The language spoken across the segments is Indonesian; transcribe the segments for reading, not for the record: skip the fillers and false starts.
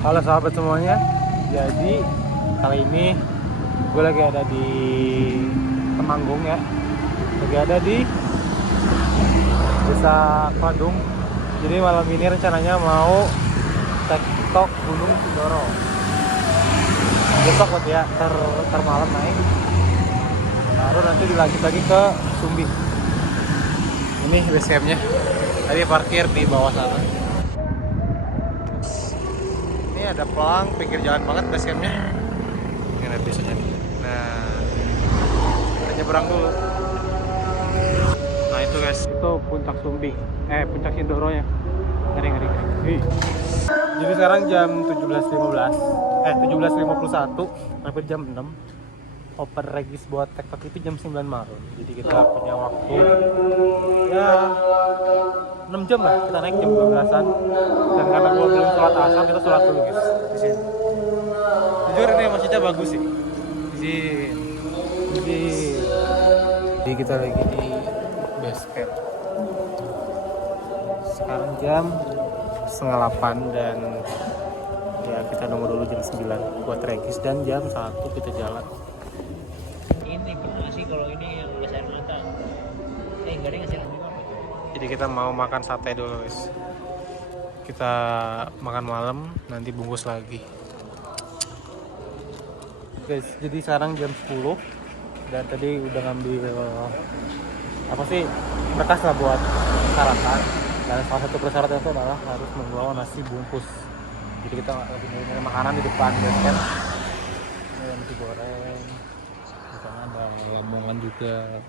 Halo sahabat semuanya, jadi kali ini gue lagi ada di Temanggung ya. Lagi ada di Desa Padung. Jadi malam ini rencananya mau TikTok Gunung Sindoro. Besok buat ya, malam naik. Baru nanti dilanjut lagi ke Sumbing. Ini base campnya. Tadi parkir di bawah sana. Ini ada pelang, pinggir jalan banget base campnya. Ini lihat biasanya. Nah, kita nyebrang dulu. Nah itu guys, itu puncak Sumbing. Puncak Sindoro nya. Ngeri. Jadi sekarang jam 17.15. 17.51 sampai jam 6. Open regis buat TikTok itu jam 9 malam. Jadi kita punya waktu ya 6 jam lah, kita naik jam 12-an. Dan karena gua belum sholat asar, kita sholat dulu guys di sini. Jujur ini masjidnya bagus sih. Jadi kita lagi di base camp. Sekarang jam 7:30 dan ya kita nunggu dulu jam 9 buat regis dan jam 1 kita jalan. Ini pernah sih kalau ini yang gas air mata. Enggak ada yang ngasih lagi apa? Jadi kita mau makan sate dulu guys. Kita makan malam, nanti bungkus lagi. Guys, jadi sekarang jam 10 dan tadi udah ngambil berkas lah buat sarapan. Dan salah satu persyaratan itu adalah harus membawa nasi bungkus. Jadi kita lagi nyari makanan di depan guys kan. Ada nasi goreng, di sana ada lamongan juga,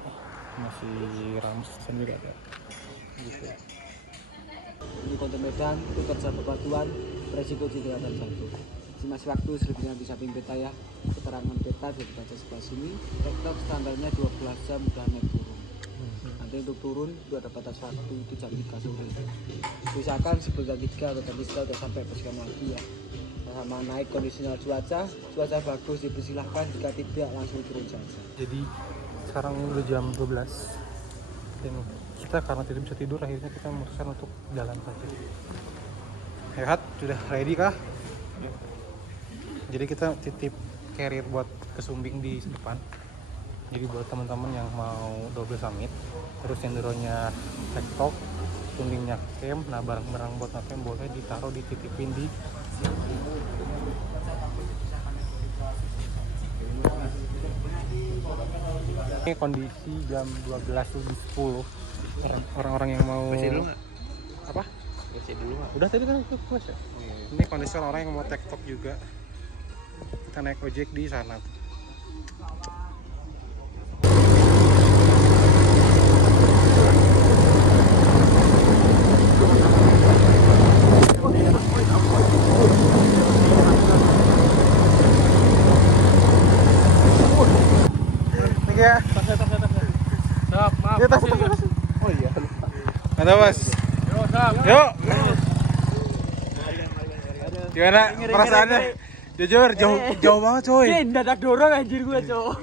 masih rames juga ada. Gitu. Ini konten Medan, itu terdapat batuan, resiko kejahatan satu. Estimasi waktu selebihnya di samping peta ya. Keterangan peta sudah dibaca sebelah sini. TikTok standarnya 12 jam udah naik turun. Nanti untuk turun itu ada batas waktu itu jam 3 sore. Misalkan sebelum jam 3 atau jam 3 udah sampai persiapan lagi ya. Sama naik kondisional cuaca bagus dipersilahkan, jika tidak langsung turun saja. Jadi sekarang udah jam 12 dan kita karena tidak bisa tidur akhirnya kita memutuskan untuk jalan saja. Sehat, sudah ready kah? Jadi kita titip carrier buat ke Sumbing di depan. Jadi buat teman-teman yang mau double summit, terus Sinderonya TikTok, Sumbingnya camp, nah barang-barang buat ngecamp boleh ditaruh dititipin di sini. Ini kondisi jam 12:10. Orang-orang yang mau Dulu nggak? apa? Baca dulu nggak? Udah tadi kan itu puas ya. Ini kondisi orang yang mau TikTok juga. Kita naik ojek di sana. Ini ya. Stop, maaf. Ya, tas. Oh iya. Ada Mas. Yuk. Gimana perasaannya? Jujur jauh banget coy. Dadak dorong anjir gua, Cok.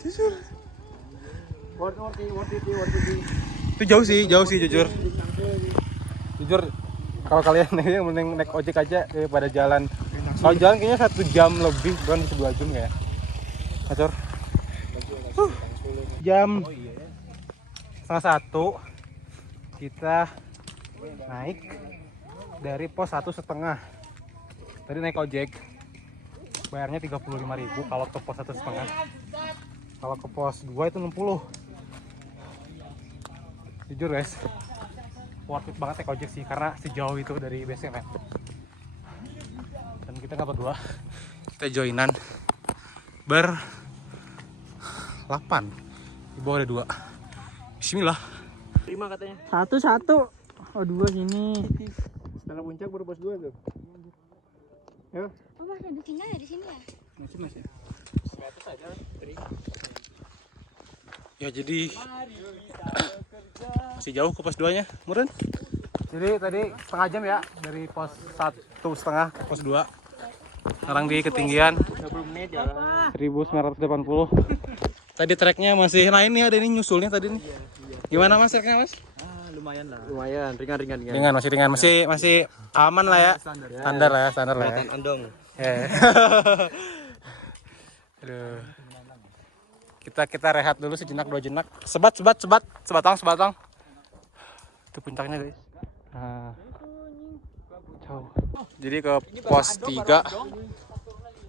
Jujur. Itu jauh sih jujur. Jujur kalau kalian mending naik ojek aja daripada jalan. Kalau jalan kayaknya 1 jam lebih, bukan 2 jam kayak. Acor. Jam 1:30 kita naik dari pos 1,5. Tadi naik ojek bayarnya 35.000 kalau ke pos 1,5. Kalau ke pos 2 itu 60. Jujur guys, worth it banget naik ojek sih karena sejauh itu dari base camp. Dan kita nggak berdua, kita joinan 8. Di bawah ada 2. Bismillah. 5 katanya. Satu. Oh, 2 gini. Setelah puncak baru pos 2 tuh. Ya. Oh, masih di sini ya, di sini ya? Masih. 100 aja. Ya jadi masih jauh ke pos 2 nya, Muren. Jadi tadi setengah jam ya dari pos 1,5 ke pos 2. Sekarang di ketinggian 20 menit jalan. 1980. Tadi treknya masih, nah ini ada ini nyusulnya tadi nih. Gimana Mas treknya Mas? lumayan lah. Lumayan, ringan. Ringan, masih ringan, masih aman lah ya. Standar lah ya. Andong. Ya. Aduh. Kita rehat dulu sejenak 2 jenak. Sebatang. Itu puncaknya, guys. Nah. Jauh. Jadi ke pos 3.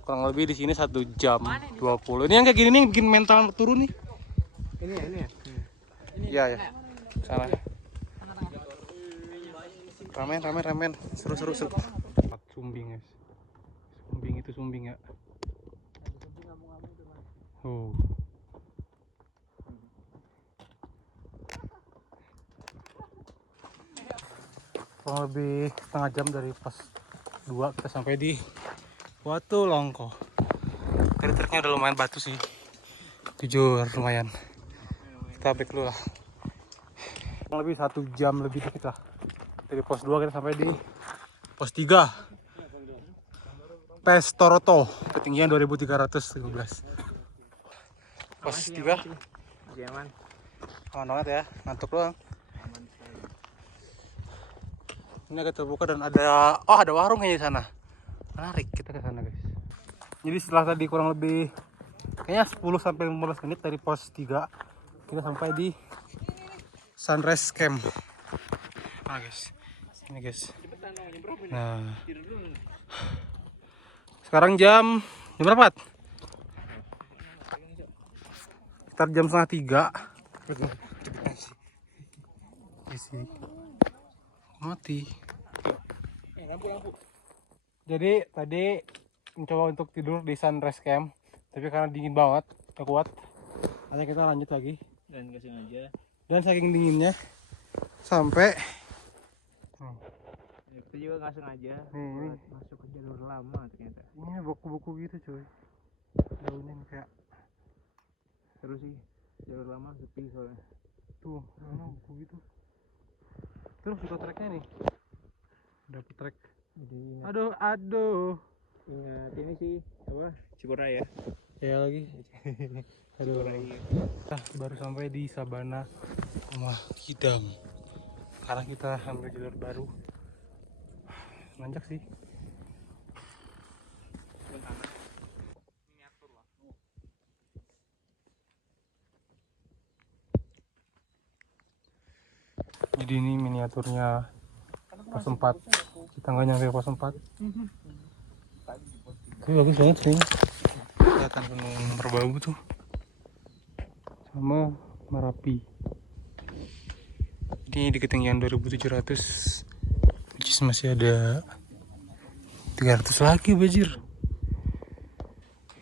Kurang lebih di sini 1 jam 20. Ini yang kayak gini nih bikin mental turun nih. Ini ya. Iya ya. Salah. Ramen. Seru. Sumbing, guys. Sumbing ya. Kurang lebih setengah jam dari pos 2 kita sampai di Watu Longko. Triknya udah lumayan batu sih. Jujur lumayan. Kita break dulu lah. Kurang lebih 1 jam lebih dikit lah. Dari pos 2 kita sampai di pos 3. Pestoroto, ketinggian 2315. Pos 3. Aman banget ya, ngantuk doang. Ini agak terbuka dan ada warung kayaknya di sana. Menarik, kita ke sana, guys. Jadi setelah tadi kurang lebih kayaknya 10 sampai 15 menit dari pos 3, kita sampai di Sunrise Camp. Nah, guys. Ini, guys. Nah. Sekarang jam berapa? Sekitar jam 2:30. Mati. Jadi tadi mencoba untuk tidur di Sunrise Camp, tapi karena dingin banget, gak kuat. Akhirnya kita lanjut lagi. Dan gak sengaja. Dan saking dinginnya sampai Itu juga gak sengaja. Nih. Masuk ke jalur lama ternyata. ini buku-buku gitu, cuy. Daunnya kayak Seru sih. Jalur lama sepi soalnya. tuh, buku gitu. Terus juga treknya nih. Dapet trek. Jadi Aduh. ingat ini sih apa? Cikuraya. Ya lagi. Aduh. Nah, baru sampai di Sabana Rumah Kidang. Sekarang kita ambil jalur baru. Nanjak sih. Jadi ini miniaturnya pos 4. Kita nggak nyampe pos 4. Tapi bagus banget sih. Kelihatan gunung Merbabu tuh. Sama Merapi. Ini di ketinggian 2700. Which is masih ada 300 lagi, bajir.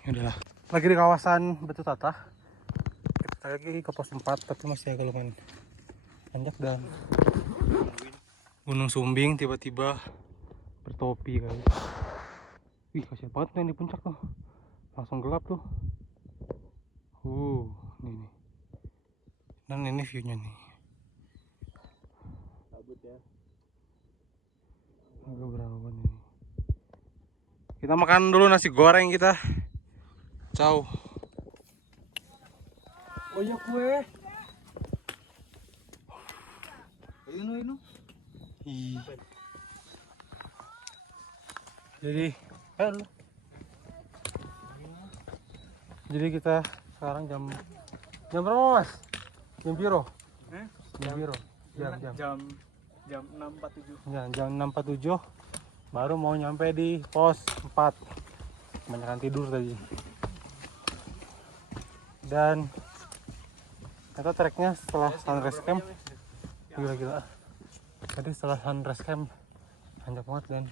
Ya udahlah. Lagi di kawasan Batu Tata. Kita lagi ke pos 4 tapi masih agak lumayan nanjak dan Gunung Sumbing tiba-tiba bertopi kali. Wih, kasihan banget nih di puncak tuh. Langsung gelap tuh. Ini. Dan ini view-nya nih. Kabut ya. Agak berawan ini. Kita makan dulu nasi goreng kita. Ciao. Oh iya kue. Ini. Ih. Jadi kita sekarang jam berapa, Mas? Jam piro? Jam 6.47. Ya, jam 6.47 baru mau nyampe di pos 4. Kebanyakan tidur tadi. Dan kita treknya setelah Sunrise Camp gila. Tadi setelah Sunrise Camp nanjak banget dan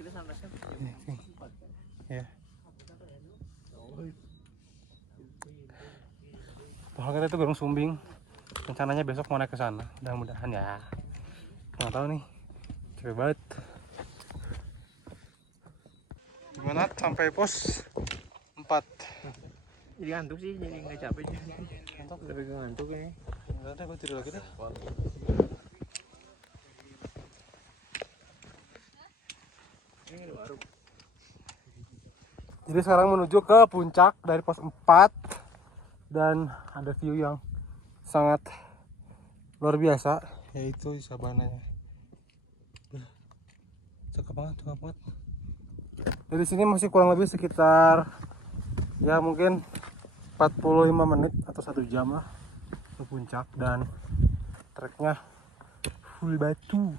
ya. Bahkan kita itu Gunung Sumbing. Rencananya besok mau naik ke sana. Mudah-mudahan ya. Nggak tahu nih. Capek banget. Gimana sampai pos 4? Jadi ngantuk sih, jadi nggak capek. Lebih ke ngantuk ya. Enggak ada, gue tidur lagi deh. Jadi sekarang menuju ke puncak dari pos 4 dan ada view yang sangat luar biasa. yaitu sabananya. Cakep banget, cakep banget. Dari sini masih kurang lebih sekitar ya mungkin 45 menit atau 1 jam lah ke puncak, dan treknya full batu.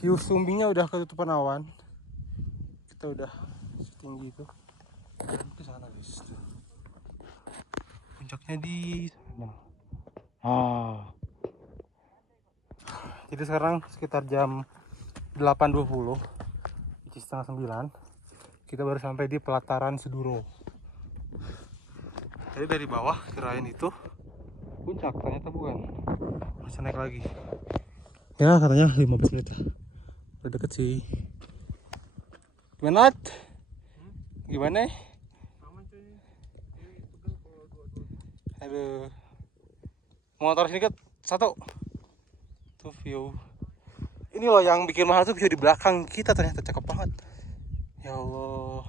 View Sumbingnya udah ketutupan awan. Kita udah setinggi itu. Ke sana guys. Puncaknya di sana. Jadi sekarang sekitar jam 8.20, setengah 9, kita baru sampai di pelataran Seduro. Jadi dari bawah kirain itu puncak, ternyata bukan. Masih naik lagi. Ya katanya 15 menit lah. Udah deket sih. Gimana? Gimana? Aduh. Mau taruh sini ke satu. Tuh view. Ini loh yang bikin mahal tuh view di belakang kita, ternyata cakep banget. Ya Allah.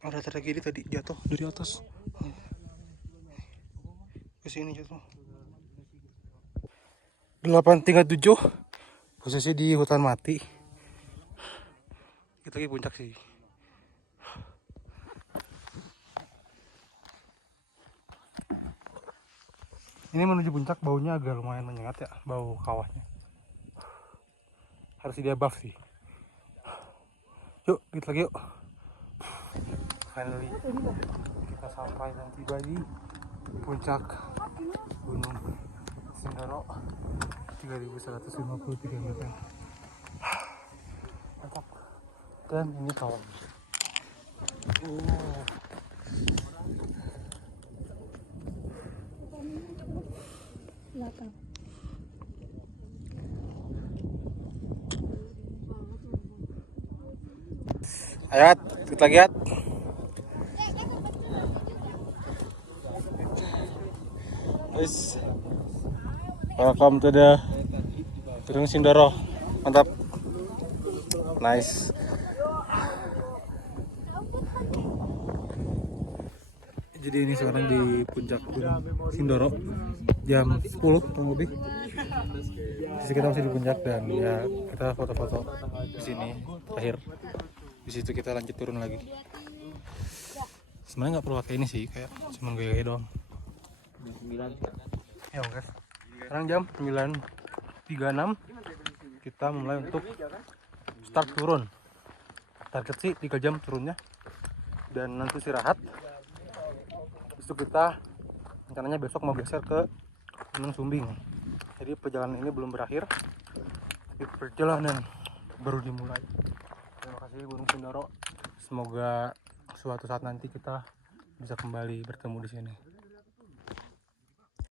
Ada tragedi tadi jatuh dari atas. Ke sini jatuh. 8.37. Posisi di hutan mati. Kita lagi puncak sih. Ini menuju puncak baunya agak lumayan menyengat ya, bau kawahnya. Harus dia buff sih. Yuk, dikit lagi yuk. Finally kita sampai dan tiba di puncak Gunung Sindoro, 3.153 meter. Mantap. Dan ini kawan. Ayat, kita lihat. Guys, welcome to the Gunung Sindoro. Mantap, nice. Jadi ini sekarang di puncak Gunung Sindoro jam 10 kurang lebih. Jadi kita masih di puncak dan ya kita foto-foto di sini terakhir. Di situ kita lanjut turun lagi. Sebenarnya nggak perlu pakai ini sih, kayak cuman gaya-gaya doang. 9. Ya guys, sekarang jam 9.36 kita mulai untuk start turun. Target sih 3 jam turunnya, dan nanti istirahat. Habis itu kita rencananya besok mau geser ke Gunung Sumbing. Jadi perjalanan ini belum berakhir, tapi perjalanan baru dimulai. Terima kasih Gunung Sindoro. Semoga suatu saat nanti kita bisa kembali bertemu di sini.